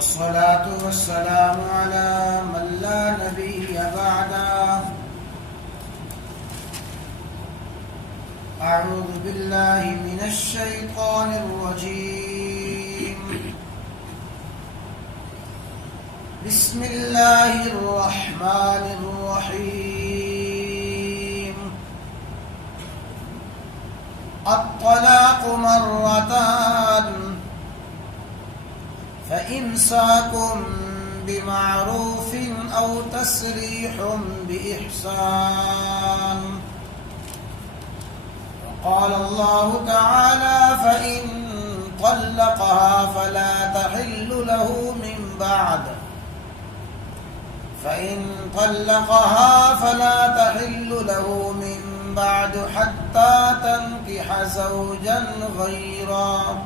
والصلاة والسلام على من لا نبي بعده. أعوذ بالله من الشيطان الرجيم. بسم الله الرحمن الرحيم. الطلاق مرتان فإمساكم بمعروف أو تسريح بإحسان. قال الله تعالى فإن طلقها فلا تحل له من بعد حتى تنكح زوجا غيره.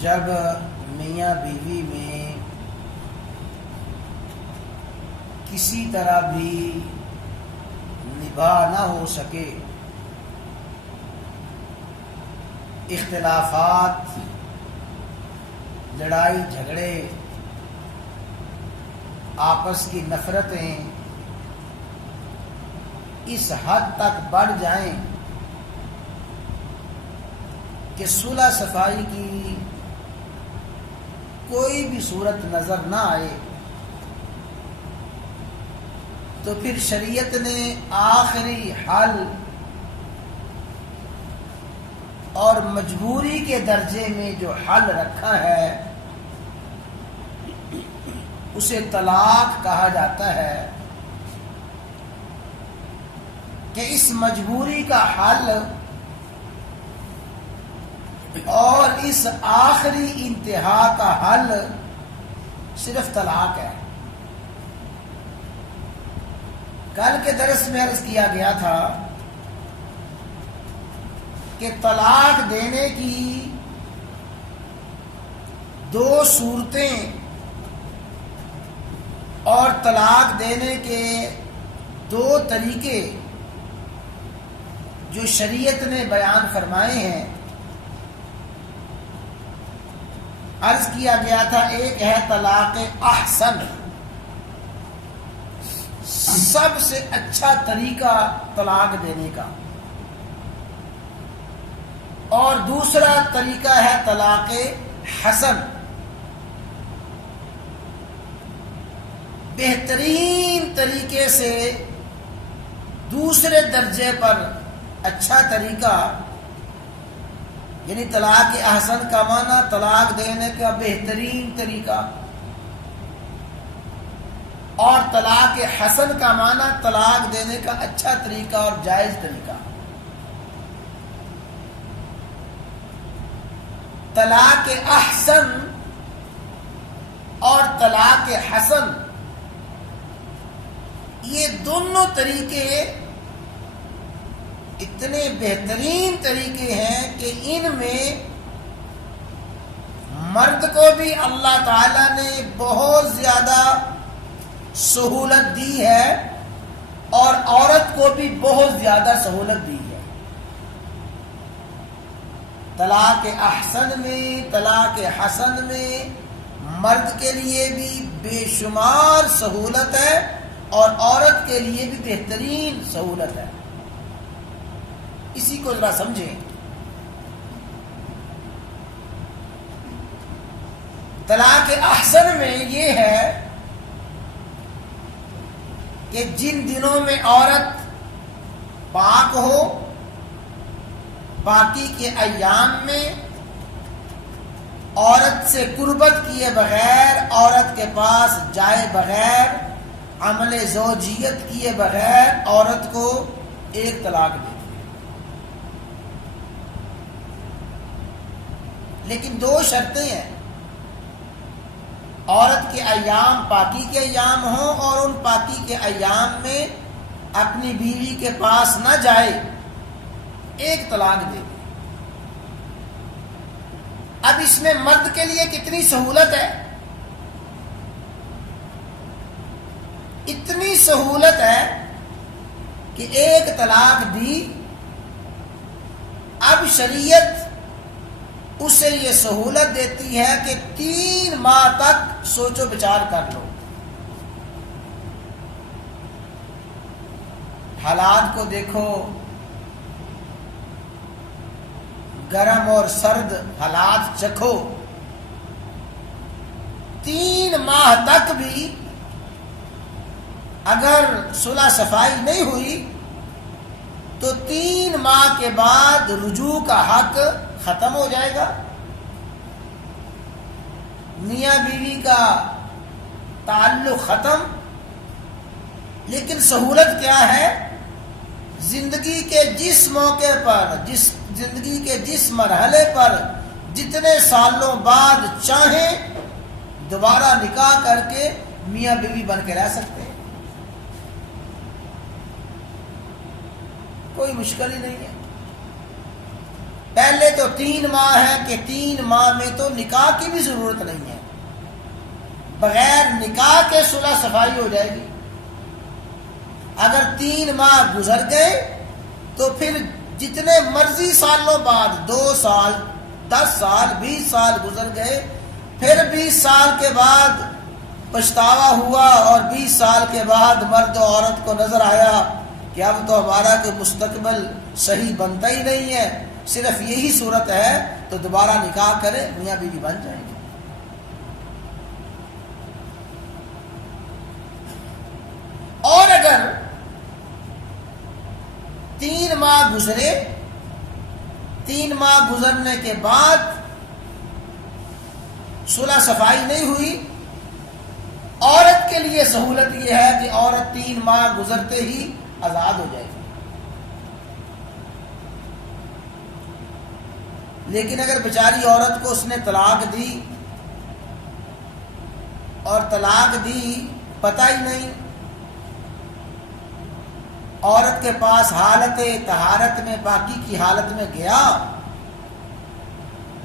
جب میاں بیوی میں کسی طرح بھی نباہ نہ ہو سکے، اختلافات، لڑائی جھگڑے، آپس کی نفرتیں اس حد تک بڑھ جائیں کہ صلح صفائی کی کوئی بھی صورت نظر نہ آئے، تو پھر شریعت نے آخری حل اور مجبوری کے درجے میں جو حل رکھا ہے اسے طلاق کہا جاتا ہے، کہ اس مجبوری کا حل اور اس آخری انتہا کا حل صرف طلاق ہے۔ کل کے درس میں عرض کیا گیا تھا کہ طلاق دینے کی دو صورتیں اور طلاق دینے کے دو طریقے جو شریعت نے بیان فرمائے ہیں، عرض کیا گیا تھا ایک ہے طلاق احسن، سب سے اچھا طریقہ طلاق دینے کا، اور دوسرا طریقہ ہے طلاق حسن، بہترین طریقے سے دوسرے درجے پر اچھا طریقہ، یعنی طلاق احسن کا معنی طلاق دینے کا بہترین طریقہ، اور طلاق حسن کا معنی طلاق دینے کا اچھا طریقہ اور جائز طریقہ۔ طلاق احسن اور طلاق حسن یہ دونوں طریقے اتنے بہترین طریقے ہیں کہ ان میں مرد کو بھی اللہ تعالی نے بہت زیادہ سہولت دی ہے اور عورت کو بھی بہت زیادہ سہولت دی ہے۔ طلاق احسن میں، طلاق حسن میں مرد کے لیے بھی بے شمار سہولت ہے اور عورت کے لیے بھی بہترین سہولت ہے۔ اسی کو ذرا سمجھیں۔ طلاق احسن میں یہ ہے کہ جن دنوں میں عورت پاک ہو، باقی کے ایام میں عورت سے قربت کیے بغیر، عورت کے پاس جائے بغیر، عمل زوجیت کیے بغیر عورت کو ایک طلاق دے، لیکن دو شرطیں ہیں۔ عورت کے ایام پاکی کے ایام ہوں اور ان پاکی کے ایام میں اپنی بیوی کے پاس نہ جائے، ایک طلاق دے دے۔ اب اس میں مرد کے لیے کتنی سہولت ہے؟ اتنی سہولت ہے کہ ایک طلاق دی، اب شریعت اسے یہ سہولت دیتی ہے کہ 3 ماہ تک سوچ و بچار کر لو، حالات کو دیکھو، گرم اور سرد حالات چکھو، 3 ماہ تک بھی اگر صلح صفائی نہیں ہوئی تو 3 ماہ کے بعد رجوع کا حق ختم ہو جائے گا، میاں بیوی کا تعلق ختم۔ لیکن سہولت کیا ہے؟ زندگی کے جس موقع پر، زندگی کے جس مرحلے پر جتنے سالوں بعد چاہیں دوبارہ نکاح کر کے میاں بیوی بن کے رہ سکتے ہیں، کوئی مشکل ہی نہیں ہے۔ پہلے تو 3 ماہ ہے کہ 3 ماہ میں تو نکاح کی بھی ضرورت نہیں ہے، بغیر نکاح کے صلح صفائی ہو جائے گی۔ اگر 3 ماہ گزر گئے تو پھر جتنے مرضی سالوں بعد، 2 سال، 10 سال، 20 سال گزر گئے، پھر 20 سال کے بعد پچھتاوا ہوا اور 20 سال کے بعد مرد و عورت کو نظر آیا کہ اب تو ہمارا کوئی مستقبل صحیح بنتا ہی نہیں ہے، صرف یہی صورت ہے، تو دوبارہ نکاح کرے، میاں بیوی بن جائیں گے۔ اور اگر 3 ماہ گزرے، 3 ماہ گزرنے کے بعد صلح صفائی نہیں ہوئی، عورت کے لیے سہولت یہ ہے کہ عورت 3 ماہ گزرتے ہی آزاد ہو جائے گی۔ لیکن اگر بیچاری عورت کو اس نے طلاق دی اور طلاق دی پتہ ہی نہیں، عورت کے پاس حالت طہارت میں، باقی کی حالت میں گیا،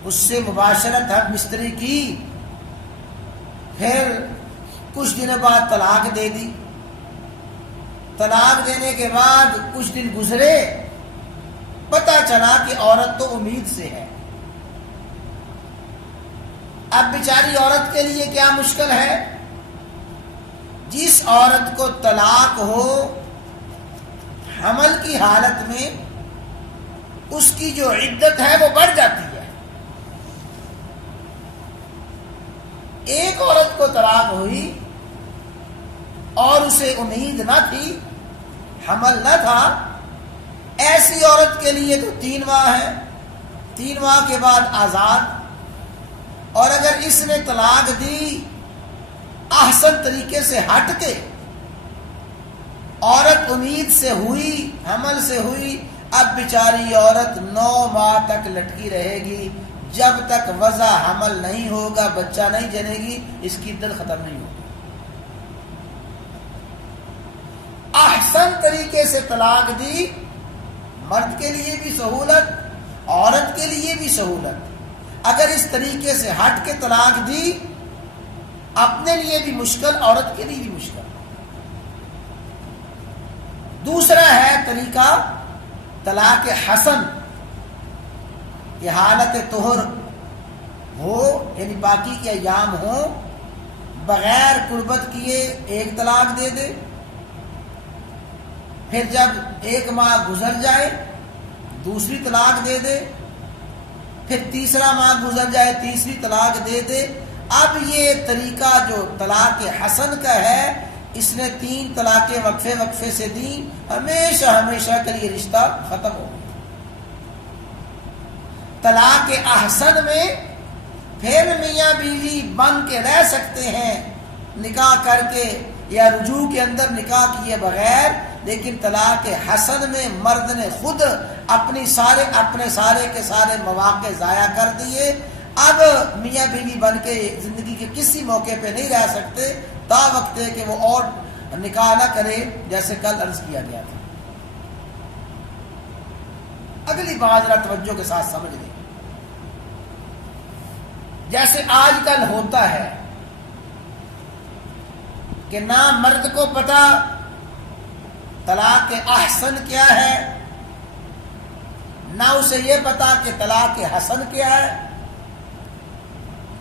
اس سے مباشرت حق مستری کی، پھر کچھ دنوں بعد طلاق دے دی، طلاق دینے کے بعد کچھ دن گزرے، پتہ چلا کہ عورت تو امید سے ہے۔ اب بیچاری عورت کے لیے کیا مشکل ہے؟ جس عورت کو طلاق ہو حمل کی حالت میں، اس کی جو عدت ہے وہ بڑھ جاتی ہے۔ ایک عورت کو طلاق ہوئی اور اسے امید نہ تھی، حمل نہ تھا، ایسی عورت کے لیے تو 3 ماہ ہے، 3 ماہ کے بعد آزاد۔ اور اگر اس نے طلاق دی احسن طریقے سے ہٹ کے، عورت امید سے ہوئی، حمل سے ہوئی، اب بیچاری عورت 9 ماہ تک لٹکی رہے گی، جب تک وضع حمل نہیں ہوگا، بچہ نہیں جنے گی، اس کی عدت ختم نہیں ہوگی۔ احسن طریقے سے طلاق دی، مرد کے لیے بھی سہولت، عورت کے لیے بھی سہولت۔ اگر اس طریقے سے ہٹ کے طلاق دی، اپنے لیے بھی مشکل، عورت کے لیے بھی مشکل۔ دوسرا ہے طریقہ طلاق حسن، یہ حالت طہر ہو، یعنی باقی کے ایام ہوں، بغیر قربت کیے ایک طلاق دے دے، پھر جب 1 ماہ گزر جائے دوسری طلاق دے دے، پھر تیسرا ماہ گزر جائے تیسری طلاق دے دے۔ اب یہ طریقہ جو طلاق حسن کا ہے، اس نے 3 طلاقیں وقفے وقفے سے دیں، ہمیشہ ہمیشہ کے لیے رشتہ ختم ہو گیا۔ طلاق احسن میں پھر میاں بیوی بن کے رہ سکتے ہیں، نکاح کر کے یا رجوع کے اندر نکاح کیے بغیر، لیکن طلاق حسن میں مرد نے خود اپنے سارے کے سارے مواقع ضائع کر دیے۔ اب میاں بیوی بن کے زندگی کے کسی موقع پہ نہیں رہ سکتے، تا وقت ہے کہ وہ اور نکاح نہ کرے، جیسے کل عرض کیا گیا تھا۔ اگلی بات ذرا توجہ کے ساتھ سمجھ لیں۔ جیسے آج کل ہوتا ہے کہ نہ مرد کو پتا طلاق احسن کیا ہے، نہ اسے یہ پتا کہ طلاق حسن کیا ہے.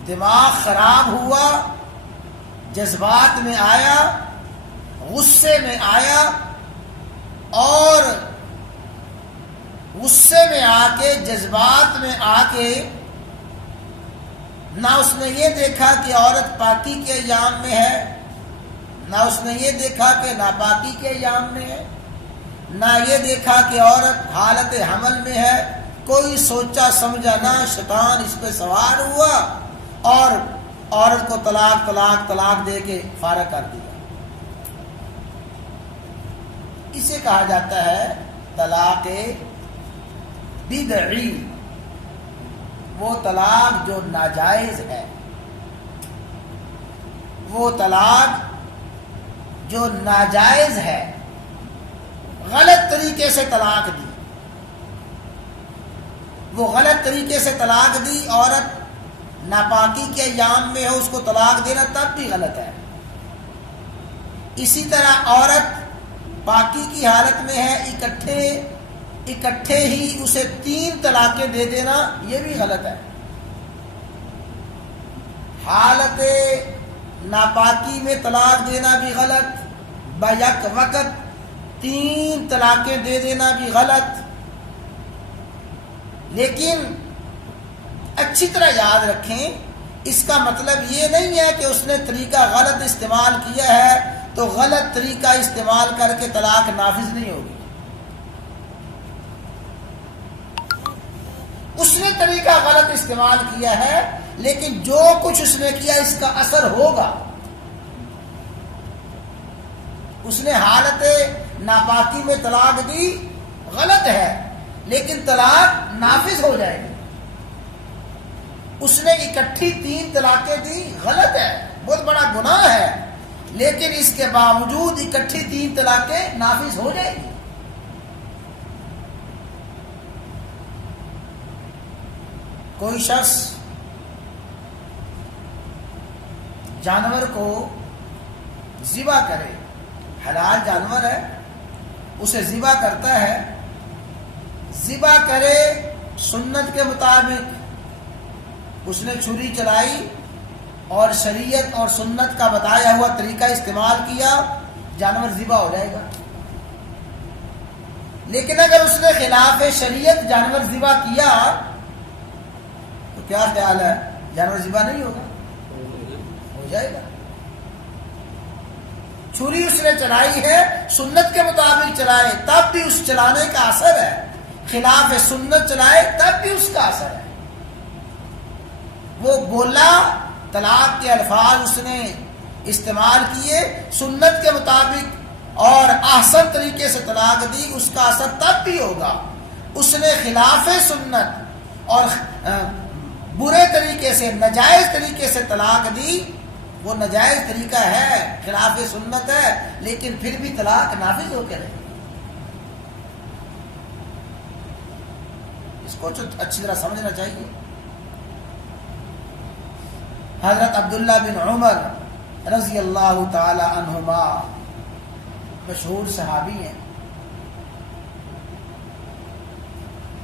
دماغ خراب ہوا، جذبات میں آیا، غصے میں آیا، اور غصے میں آ کے، جذبات میں آ کے نہ اس نے یہ دیکھا کہ عورت پاکی کے ایام میں ہے، نہ اس نے یہ دیکھا کہ ناپاکی کے ایام میں ہے، نہ یہ دیکھا کہ عورت حالت حمل میں ہے. کوئی سوچا سمجھا نہ، شیطان اس پہ سوار ہوا اور عورت کو طلاق طلاق طلاق دے کے فارغ کر دیا. اسے کہا جاتا ہے طلاق بدعی، وہ طلاق جو ناجائز ہے، وہ طلاق جو ناجائز ہے، غلط طریقے سے طلاق دی. وہ غلط طریقے سے طلاق دی. عورت ناپاکی کے ایام میں ہو، اس کو طلاق دینا تب بھی غلط ہے. اسی طرح عورت پاکی کی حالت میں ہے، اکٹھے ہی اسے 3 طلاقیں دے دینا، یہ بھی غلط ہے. حالت ناپاکی میں طلاق دینا بھی غلط، بیک وقت 3 طلاقیں دے دینا بھی غلط. لیکن اچھی طرح یاد رکھیں، اس کا مطلب یہ نہیں ہے کہ اس نے طریقہ غلط استعمال کیا ہے تو غلط طریقہ استعمال کر کے طلاق نافذ نہیں ہوگی. اس نے طریقہ غلط استعمال کیا ہے، لیکن جو کچھ اس نے کیا اس کا اثر ہوگا. اس نے حالت ناپاکی میں طلاق دی، غلط ہے، لیکن طلاق نافذ ہو جائے گی. اس نے اکٹھی 3 طلاقیں دی، غلط ہے، بہت بڑا گناہ ہے، لیکن اس کے باوجود اکٹھی 3 طلاقیں نافذ ہو جائے گی. کوئی شخص جانور کو ذبح کرے، حلال جانور ہے، اسے ذبح کرتا ہے، ذبح کرے سنت کے مطابق، اس نے چھری چلائی اور شریعت اور سنت کا بتایا ہوا طریقہ استعمال کیا، جانور ذبح ہو جائے گا. لیکن اگر اس نے خلاف شریعت جانور ذبح کیا تو کیا خیال ہے؟ جانور ذبح نہیں ہوگا؟ ہو جائے گا. چھری اس نے چلائی ہے، سنت کے مطابق چلائے تب بھی اس چلانے کا اثر ہے، خلاف سنت چلائے تب بھی اس کا اثر ہے. وہ بولا، طلاق کے الفاظ اس نے استعمال کیے سنت کے مطابق اور احسن طریقے سے طلاق دی، اس کا اثر تب بھی ہوگا. اس نے خلاف سنت اور برے طریقے سے، ناجائز طریقے سے طلاق دی، وہ ناجائز طریقہ ہے، خلاف سنت ہے، لیکن پھر بھی طلاق نافذ ہو کے رہے. اس کو اچھی طرح سمجھنا چاہیے. حضرت عبداللہ بن عمر رضی اللہ تعالی عنہما مشہور صحابی ہیں.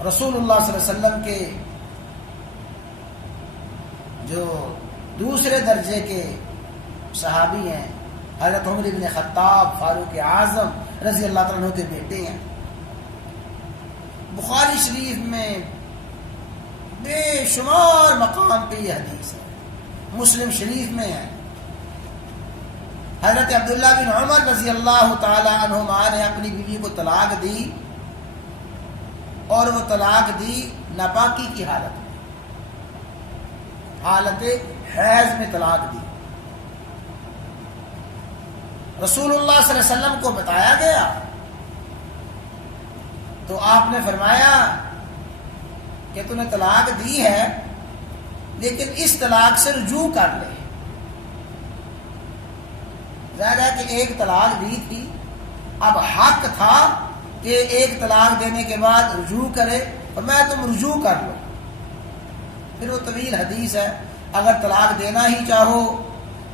رسول اللہ صلی اللہ علیہ وسلم کے جو دوسرے درجے کے صحابی ہیں، حضرت عمر بن خطاب فاروق اعظم رضی اللہ عنہ کے بیٹے ہیں. بخاری شریف میں بے شمار مقام پہ یہ حدیث ہے، مسلم شریف میں ہے. حضرت عبداللہ بن عمر رضی اللہ تعالی عنہما نے اپنی بیوی کو طلاق دی، اور وہ طلاق دی ناپاکی کی حالت میں، حالت حیض میں طلاق دی. رسول اللہ صلی اللہ علیہ وسلم کو بتایا گیا تو آپ نے فرمایا کہ تو نے طلاق دی ہے، لیکن اس طلاق سے رجوع کر لے. ظاہر ہے کہ ایک طلاق دی تھی، اب حق تھا کہ ایک طلاق دینے کے بعد رجوع کرے، اور میں تم رجوع کر لو. پھر وہ طویل حدیث ہے، اگر طلاق دینا ہی چاہو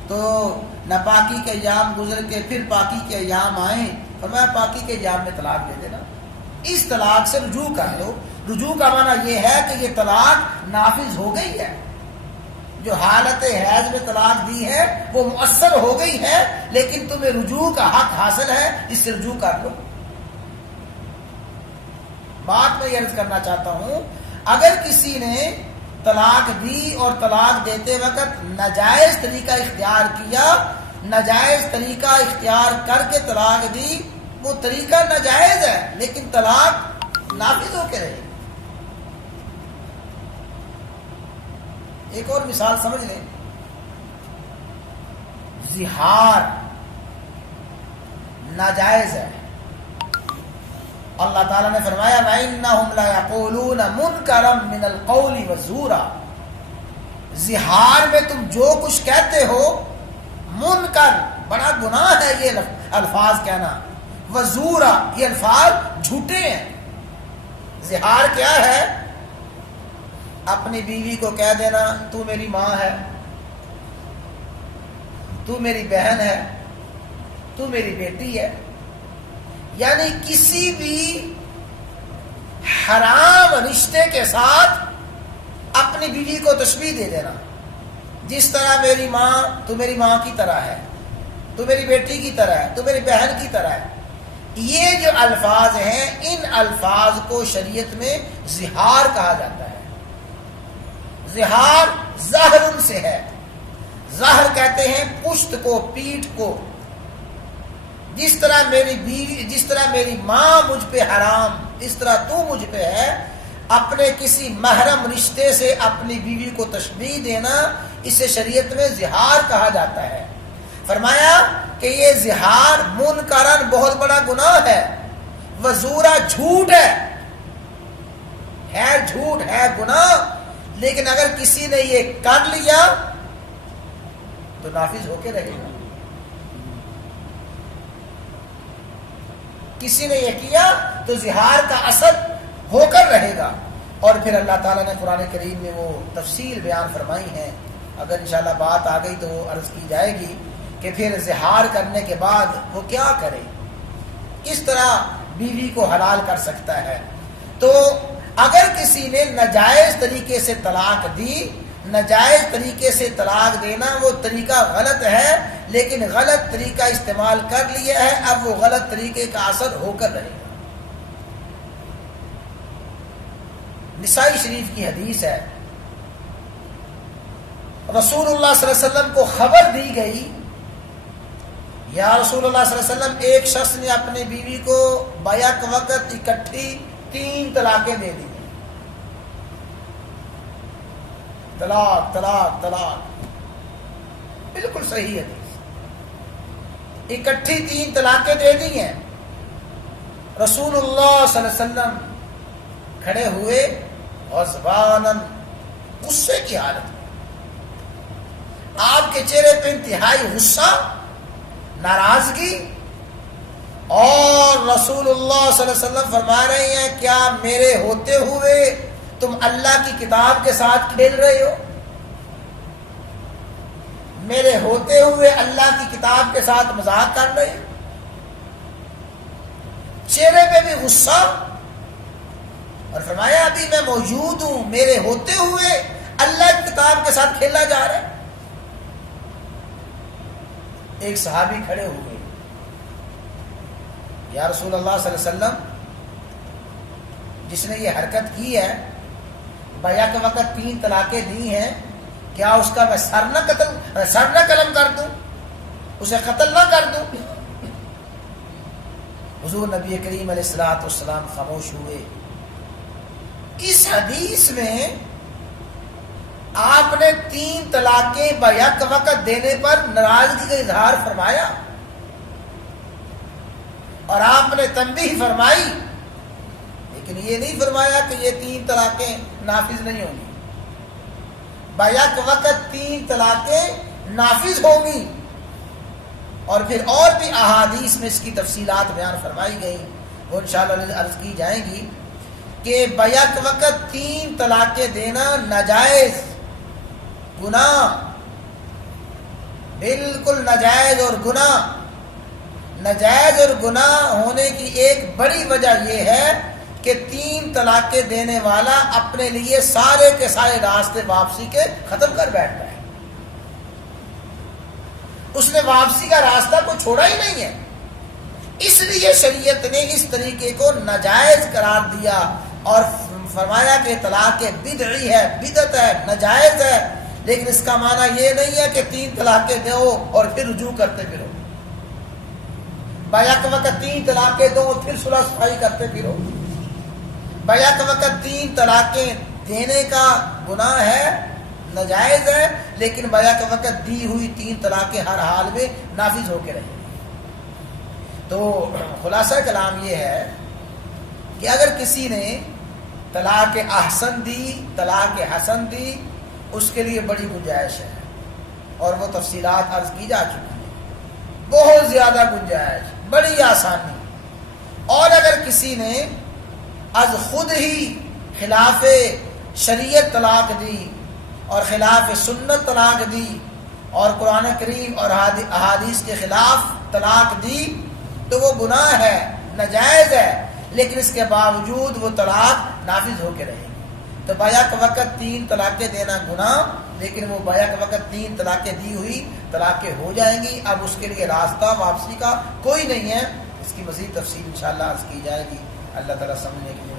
تو ناپاکی کے ایام گزر کے پھر پاکی کے ایام آئیں، فرمایا پاکی کے ایام میں طلاق دے دینا، اس طلاق سے رجوع کر لو۔ رجوع کا معنی یہ ہے کہ یہ طلاق نافذ ہو گئی ہے، جو حالت حیض میں طلاق دی ہے وہ مؤثر ہو گئی ہے، لیکن تمہیں رجوع کا حق حاصل ہے، اس سے رجوع کر لو۔ بات میں یہ عرض کرنا چاہتا ہوں، اگر کسی نے طلاق دی اور طلاق دیتے وقت ناجائز طریقہ اختیار کیا، ناجائز طریقہ اختیار کر کے طلاق دی، وہ طریقہ ناجائز ہے لیکن طلاق نافذ ہو کے رہے۔ ایک اور مثال سمجھ لیں، زہار ناجائز ہے۔ اللہ تعالیٰ نے فرمایا وَإِنَّهُمْ لَيَقُولُونَ مُنْكَرًا مِنَ الْقَوْلِ وَزُورًا، زہار میں تم جو کچھ کہتے ہو منکر، بڑا گناہ ہے یہ الفاظ کہنا، وزورا، یہ الفاظ جھوٹے ہیں۔ زہار کیا ہے؟ اپنی بیوی کو کہہ دینا تو میری ماں ہے، تو میری بہن ہے، تو میری بیٹی ہے، یعنی کسی بھی حرام رشتے کے ساتھ اپنی بیوی کو تشبیہ دے دینا، جس طرح میری ماں تو میری ماں کی طرح ہے، تو میری بیٹی کی طرح ہے، تو میری بہن کی طرح ہے۔ یہ جو الفاظ ہیں ان الفاظ کو شریعت میں زہار کہا جاتا ہے۔ زہار زہر سے ہے، زہر کہتے ہیں پشت کو، پیٹھ کو۔ جس طرح میری بیوی، جس طرح میری ماں مجھ پہ حرام، اس طرح تو مجھ پہ ہے۔ اپنے کسی محرم رشتے سے اپنی بیوی کو تشبیہ دینا، اسے شریعت میں زہار کہا جاتا ہے۔ فرمایا کہ یہ زہار منکرن، بہت بڑا گناہ ہے، وزورا، جھوٹ ہے جھوٹ ہے گناہ، لیکن اگر کسی نے یہ کر لیا تو نافذ ہو کے رہے گا۔ کسی نے یہ کیا تو زہار کا اثر ہو کر رہے گا۔ اور پھر اللہ تعالیٰ نے قرآن کریم میں وہ تفصیل بیان فرمائی ہے، اگر انشاءاللہ بات آ گئی تو وہ عرض کی جائے گی کہ پھر زہار کرنے کے بعد وہ کیا کرے، کس طرح بیوی کو حلال کر سکتا ہے۔ تو اگر کسی نے ناجائز طریقے سے طلاق دی، ناجائز طریقے سے طلاق دینا وہ طریقہ غلط ہے، لیکن غلط طریقہ استعمال کر لیا ہے، اب وہ غلط طریقے کا اثر ہو کر رہے گا۔ نسائی شریف کی حدیث ہے، رسول اللہ صلی اللہ علیہ وسلم کو خبر دی گئی، یا رسول اللہ صلی اللہ علیہ وسلم، ایک شخص نے اپنی بیوی کو بیک وقت اکٹھی 3 طلاقیں دے دی، طلاق طلاق طلاق، بالکل صحیح حدیث، اکٹھی 3 طلاقیں دے دی ہیں۔ رسول اللہ صلی اللہ علیہ وسلم کھڑے ہوئے غضباناً، غصے کی حالت میں، آپ کے چہرے پہ انتہائی غصہ، ناراضگی، اور رسول اللہ صلی اللہ علیہ وسلم فرما رہے ہیں کیا میرے ہوتے ہوئے تم اللہ کی کتاب کے ساتھ کھیل رہے ہو؟ میرے ہوتے ہوئے اللہ کی کتاب کے ساتھ مذاق کر رہے ہو؟ چہرے پہ بھی غصہ، اور فرمایا ابھی میں موجود ہوں، میرے ہوتے ہوئے اللہ کی کتاب کے ساتھ کھیلا جا رہا ہے۔ ایک صحابی کھڑے ہوئے، یا رسول اللہ صلی اللہ علیہ وسلم، جس نے یہ حرکت کی ہے، بیک وقت 3 طلاقیں دی ہیں، کیا اس کا میں سر نہ قلم کر دوں، اسے قتل نہ کر دوں؟ حضور نبی کریم علیہ الصلوۃ والسلام خاموش ہوئے۔ اس حدیث میں آپ نے 3 طلاقیں بیک وقت دینے پر ناراضگی کا اظہار فرمایا، اور آپ نے تنبیہ فرمائی، لیکن یہ نہیں فرمایا کہ یہ 3 طلاقیں نافذ نہیں ہوں گی۔ بیک وقت 3 طلاقیں نافذ ہوں گی، اور پھر اور بھی احادیث میں اس کی تفصیلات بیان فرمائی گئی، وہ انشاءاللہ عرض کی جائیں گی کہ بیک وقت 3 طلاقیں دینا ناجائز گناہ بالکل ناجائز اور گناہ، ناجائز اور گناہ ہونے کی ایک بڑی وجہ یہ ہے کہ 3 طلاقیں دینے والا اپنے لیے سارے کے سارے راستے واپسی کے ختم کر بیٹھتا ہے. اس نے واپسی کا راستہ کوئی چھوڑا ہی نہیں ہے. اس لیے شریعت نے اس طریقے کو ناجائز قرار دیا اور فرمایا کہ طلاق بدعی ہے، بدعت ہے، ناجائز ہے. لیکن اس کا معنی یہ نہیں ہے کہ 3 طلاقیں دو اور پھر رجوع کرتے پھرو، بیک وقت 3 طلاقیں دو اور پھر صلح صفائی کرتے پھرو. بیک وقت 3 طلاقیں دینے کا گناہ ہے، ناجائز ہے، لیکن بیک وقت دی ہوئی 3 طلاقیں ہر حال میں نافذ ہو کے رہیں. تو خلاصہ کلام یہ ہے کہ اگر کسی نے طلاق احسن دی، طلاق حسن دی، اس کے لیے بڑی گنجائش ہے اور وہ تفصیلات عرض کی جا چکی ہیں. بہت زیادہ گنجائش، بڑی آسانی. اور اگر کسی نے از خود ہی خلاف شریعت طلاق دی اور خلاف سنت طلاق دی اور قرآن کریم اور احادیث کے خلاف طلاق دی تو وہ گناہ ہے، ناجائز ہے، لیکن اس کے باوجود وہ طلاق نافذ ہو کے رہے گی. تو بیک وقت 3 طلاقیں دینا گناہ، لیکن وہ بیک وقت 3 طلاقیں دی ہوئی طلاقیں ہو جائیں گی. اب اس کے لیے راستہ واپسی کا کوئی نہیں ہے. اس کی مزید تفصیل انشاءاللہ عرض کی جائے گی. اللہ تعالیٰ سمجھنے کے لیے